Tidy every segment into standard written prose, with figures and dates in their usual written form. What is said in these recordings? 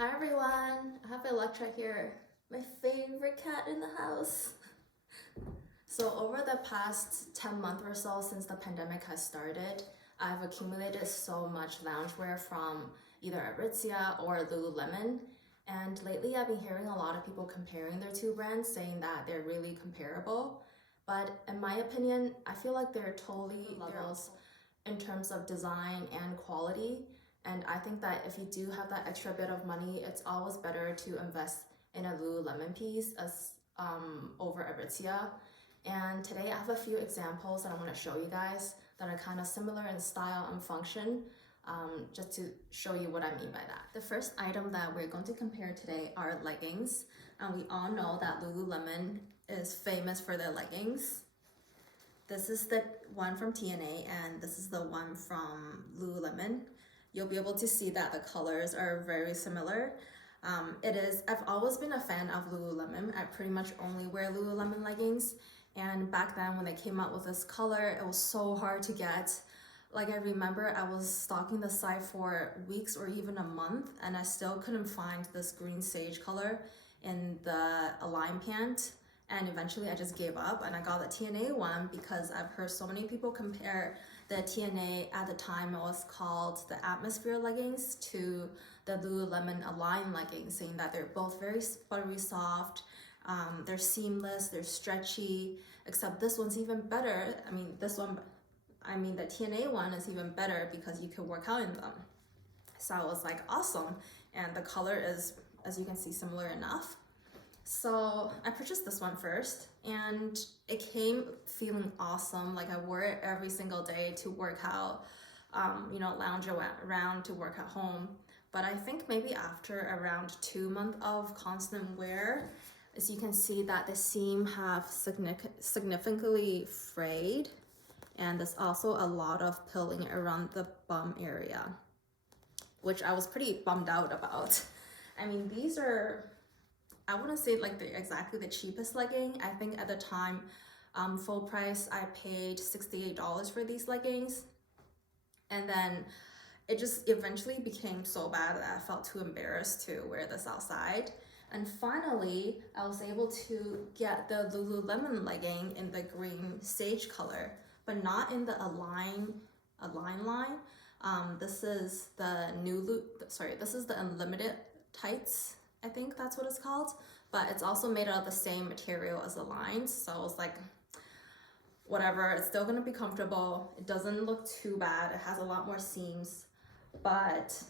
Hi everyone, I have Electra here, my favorite cat in the house. So over the past 10 months or so since the pandemic has started, I've accumulated so much loungewear from either Aritzia or Lululemon. And lately I've been hearing a lot of people comparing their two brands, saying that they're really comparable. But in my opinion, I feel like they're totally levels in terms of design and quality. And I think that if you do have that extra bit of money, it's always better to invest in a Lululemon piece as over Aritzia. And today I have a few examples that I want to show you guys that are kind of similar in style and function, just to show you what I mean by that. The first item that we're going to compare today are leggings. And we all know that Lululemon is famous for their leggings. This is the one from TNA and this is the one from Lululemon. You'll be able to see that the colors are very similar. I've always been a fan of Lululemon. I pretty much only wear Lululemon leggings. And back then when they came out with this color, it was so hard to get. Like I remember I was stalking the site for weeks or even a month and I still couldn't find this green sage color in the Align pant. And eventually I just gave up and I got the TNA one because I've heard so many people compare the TNA at the time it was called the Atmosphere leggings to the Lululemon Align leggings, saying that they're both very buttery soft, they're seamless, they're stretchy, except this one's even better. The TNA one is even better because you can work out in them. So I was like, awesome. And the color is, as you can see, similar enough. So I purchased this one first and it came feeling awesome. Like I wore it every single day to work out, lounge around to work at home. But I think maybe after around 2 months of constant wear, as you can see that the seam have significantly frayed. And there's also a lot of pilling around the bum area, which I was pretty bummed out about. I mean, these are, I wouldn't say like exactly the cheapest legging. I think at the time, full price, I paid $68 for these leggings. And then it just eventually became so bad that I felt too embarrassed to wear this outside. And finally, I was able to get the Lululemon legging in the green sage color, but not in the Align line. This is the this is the Unlimited tights. I think that's what it's called, but it's also made out of the same material as the lines. So I was like, whatever, it's still gonna be comfortable. It doesn't look too bad. It has a lot more seams, but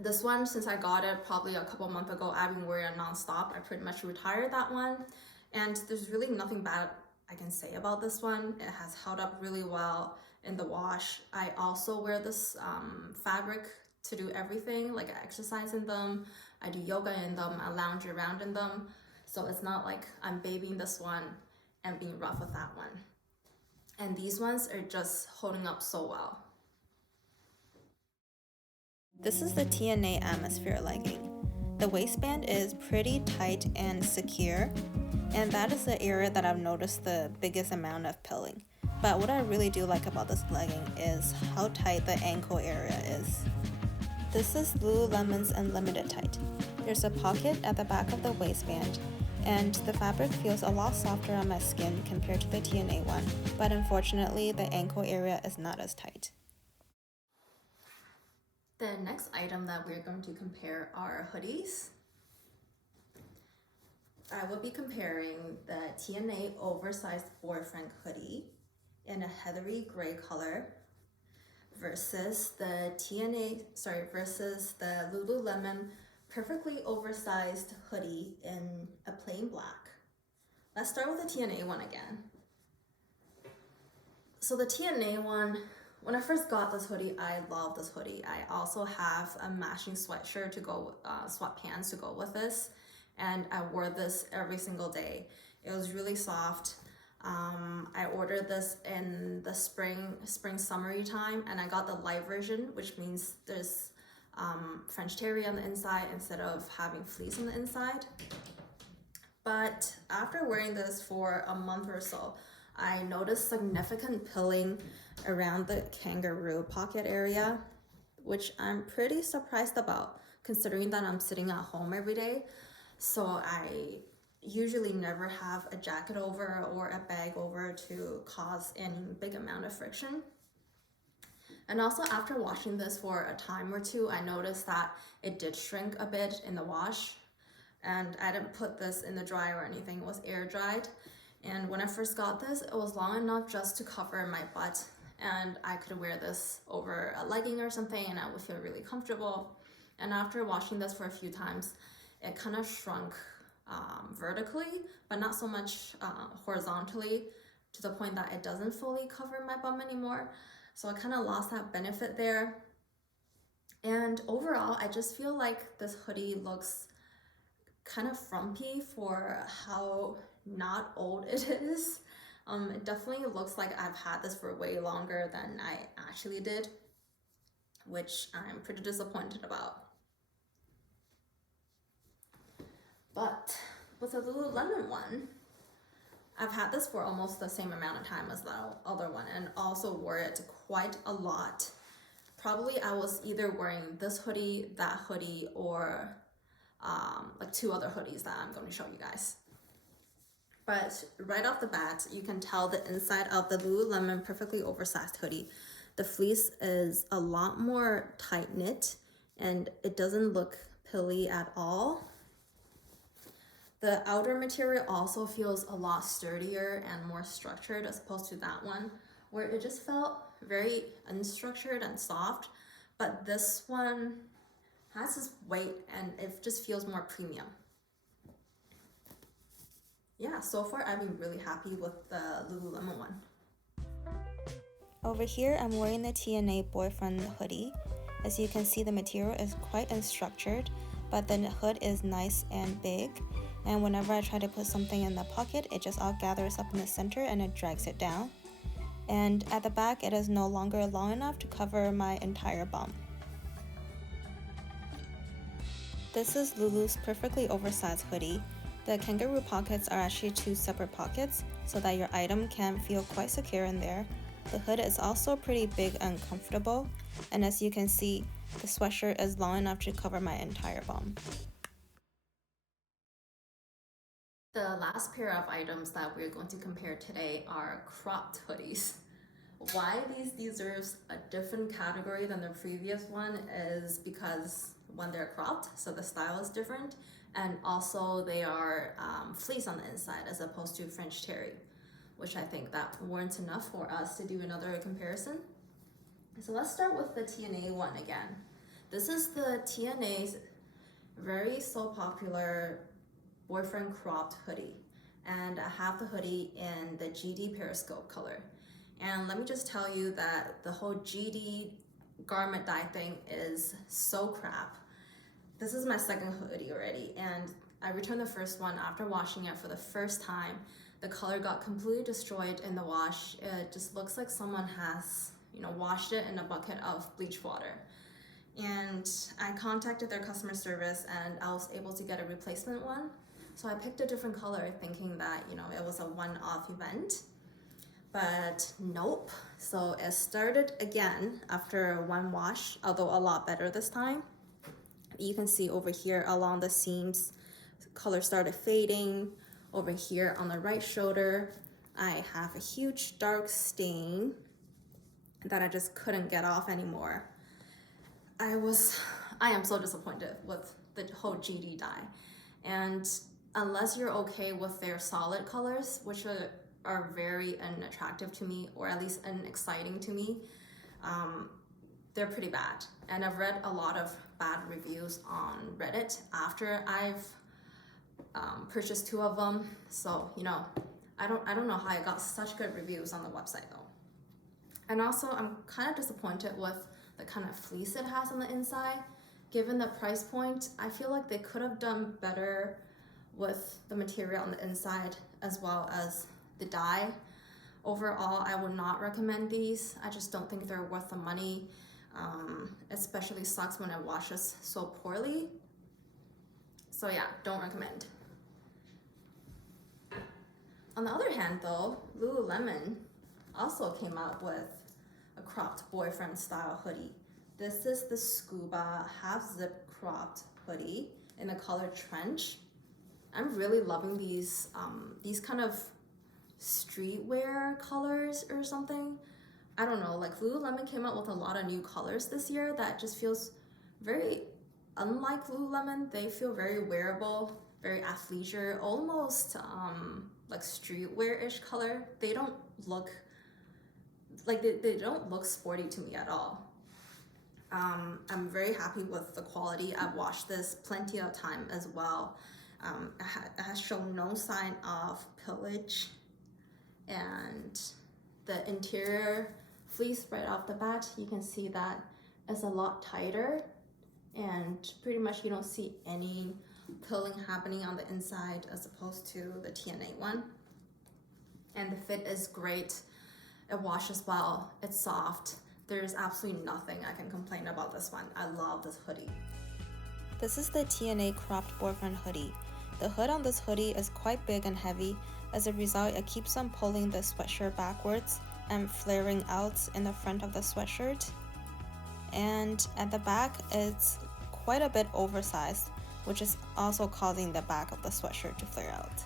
this one, since I got it probably a couple months ago, I've been wearing it nonstop. I pretty much retired that one, and there's really nothing bad I can say about this one. It has held up really well in the wash. I also wear this fabric to do everything, like I exercise in them, I do yoga in them, I lounge around in them. So it's not like I'm babying this one and being rough with that one. And these ones are just holding up so well. This is the TNA Atmosphere legging. The waistband is pretty tight and secure, and that is the area that I've noticed the biggest amount of pilling. But what I really do like about this legging is how tight the ankle area is. This is Lululemon's Unlimited Tight. There's a pocket at the back of the waistband, and the fabric feels a lot softer on my skin compared to the TNA one, but unfortunately the ankle area is not as tight. The next item that we're going to compare are hoodies. I will be comparing the TNA Oversized Boyfriend hoodie in a heathery gray color versus the Lululemon Perfectly Oversized hoodie in a plain black. Let's start with the TNA one again. So the TNA one, when I first got this hoodie, I love this hoodie. I also have a matching sweatshirt to go, sweatpants to go with this. And I wore this every single day. It was really soft. I ordered this in the spring summery time, and I got the light version, which means there's French terry on the inside instead of having fleece on the inside. But after wearing this for a month or so, I noticed significant pilling around the kangaroo pocket area, which I'm pretty surprised about considering that I'm sitting at home every day. So I usually never have a jacket over or a bag over to cause any big amount of friction. And also after washing this for a time or two, I noticed that it did shrink a bit in the wash. And I didn't put this in the dryer or anything, it was air dried. And when I first got this, it was long enough just to cover my butt, and I could wear this over a legging or something and I would feel really comfortable. And after washing this for a few times, it kind of shrunk vertically, but not so much horizontally, to the point that it doesn't fully cover my bum anymore. So I kind of lost that benefit there. And overall, I just feel like this hoodie looks kind of frumpy for how not old it is. It definitely looks like I've had this for way longer than I actually did, which I'm pretty disappointed about. But with the Lululemon one, I've had this for almost the same amount of time as the other one, and also wore it quite a lot. Probably I was either wearing this hoodie, that hoodie, or like two other hoodies that I'm going to show you guys. But right off the bat, you can tell the inside of the Lululemon perfectly oversized hoodie. The fleece is a lot more tight knit and it doesn't look pilly at all. The outer material also feels a lot sturdier and more structured as opposed to that one, where it just felt very unstructured and soft. But this one has this weight and it just feels more premium. Yeah, so far I've been really happy with the Lululemon one. Over here, I'm wearing the TNA boyfriend hoodie. As you can see, the material is quite unstructured, but the hood is nice and big. And whenever I try to put something in the pocket, it just all gathers up in the center and it drags it down. And at the back, it is no longer long enough to cover my entire bum. This is Lulu's perfectly oversized hoodie. The kangaroo pockets are actually two separate pockets so that your item can feel quite secure in there. The hood is also pretty big and comfortable, and as you can see, the sweatshirt is long enough to cover my entire bum. The last pair of items that we're going to compare today are cropped hoodies. Why these deserves a different category than the previous one is because when they're cropped, so the style is different, and also they are fleece on the inside as opposed to French terry, which I think that warrants enough for us to do another comparison. So let's start with the TNA one again. This is the TNA's very so popular boyfriend cropped hoodie, and I have the hoodie in the GD Periscope color. And let me just tell you that the whole GD garment dye thing is so crap. This is my second hoodie already, and I returned the first one after washing it for the first time. The color got completely destroyed in the wash. It just looks like someone has, washed it in a bucket of bleach water. And I contacted their customer service and I was able to get a replacement one. So I picked a different color thinking that, it was a one-off event. But nope. So it started again after one wash, although a lot better this time. You can see over here along the seams, color started fading. Over here on the right shoulder, I have a huge dark stain that I just couldn't get off anymore. I am so disappointed with the whole GD dye. And unless you're okay with their solid colors, which are very unattractive to me, or at least unexciting to me, they're pretty bad. And I've read a lot of bad reviews on Reddit after I've purchased two of them. So, I don't know how I got such good reviews on the website though. And also I'm kind of disappointed with the kind of fleece it has on the inside. Given the price point, I feel like they could have done better with the material on the inside as well as the dye. Overall, I would not recommend these. I just don't think they're worth the money. Especially sucks when it washes so poorly. So yeah, don't recommend. On the other hand though, Lululemon also came out with a cropped boyfriend style hoodie. This is the Scuba half zip cropped hoodie in the color trench. I'm really loving these kind of streetwear colors or something. I don't know, like Lululemon came out with a lot of new colors this year that just feels very unlike Lululemon. They feel very wearable, very athleisure, almost like streetwear-ish color. They don't look like they don't look sporty to me at all. I'm very happy with the quality. I've washed this plenty of time as well. It has shown no sign of pillage, and the interior fleece right off the bat, you can see that is a lot tighter, and pretty much you don't see any pilling happening on the inside as opposed to the TNA one. And the fit is great. It washes well, it's soft. There's absolutely nothing I can complain about this one. I love this hoodie. This is the TNA cropped boyfriend hoodie. The hood on this hoodie is quite big and heavy. As a result, it keeps on pulling the sweatshirt backwards and flaring out in the front of the sweatshirt. And at the back, it's quite a bit oversized, which is also causing the back of the sweatshirt to flare out.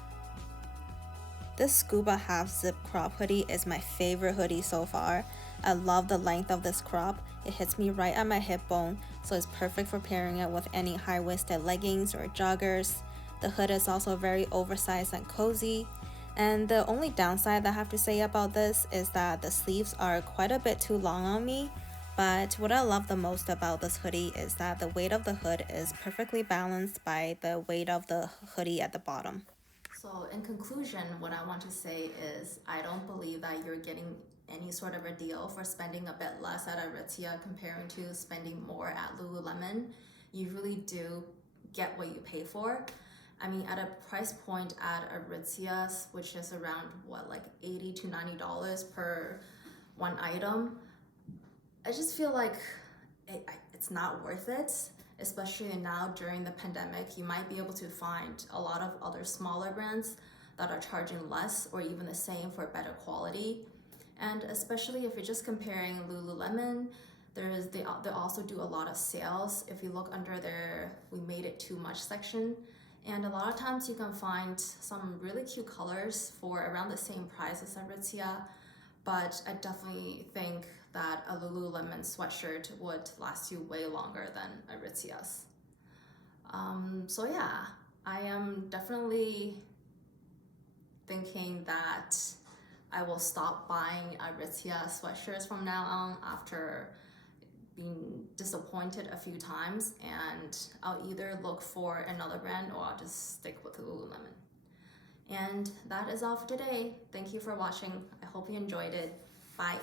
This scuba half zip crop hoodie is my favorite hoodie so far. I love the length of this crop. It hits me right at my hip bone, so it's perfect for pairing it with any high-waisted leggings or joggers. The hood is also very oversized and cozy. And the only downside that I have to say about this is that the sleeves are quite a bit too long on me. But what I love the most about this hoodie is that the weight of the hood is perfectly balanced by the weight of the hoodie at the bottom. So in conclusion, what I want to say is I don't believe that you're getting any sort of a deal for spending a bit less at Aritzia comparing to spending more at Lululemon. You really do get what you pay for. I mean, at a price point at Aritzia's, which is around what, like $80 to $90 per one item, I just feel like it's not worth it. Especially now during the pandemic, you might be able to find a lot of other smaller brands that are charging less or even the same for better quality. And especially if you're just comparing Lululemon, they also do a lot of sales. If you look under their "We Made It Too Much" section, and a lot of times you can find some really cute colors for around the same price as Aritzia. But I definitely think that a Lululemon sweatshirt would last you way longer than Aritzia's. So yeah, I am definitely thinking that I will stop buying Aritzia sweatshirts from now on after being disappointed a few times, and I'll either look for another brand or I'll just stick with Lululemon. And that is all for today. Thank you for watching. I hope you enjoyed it. Bye.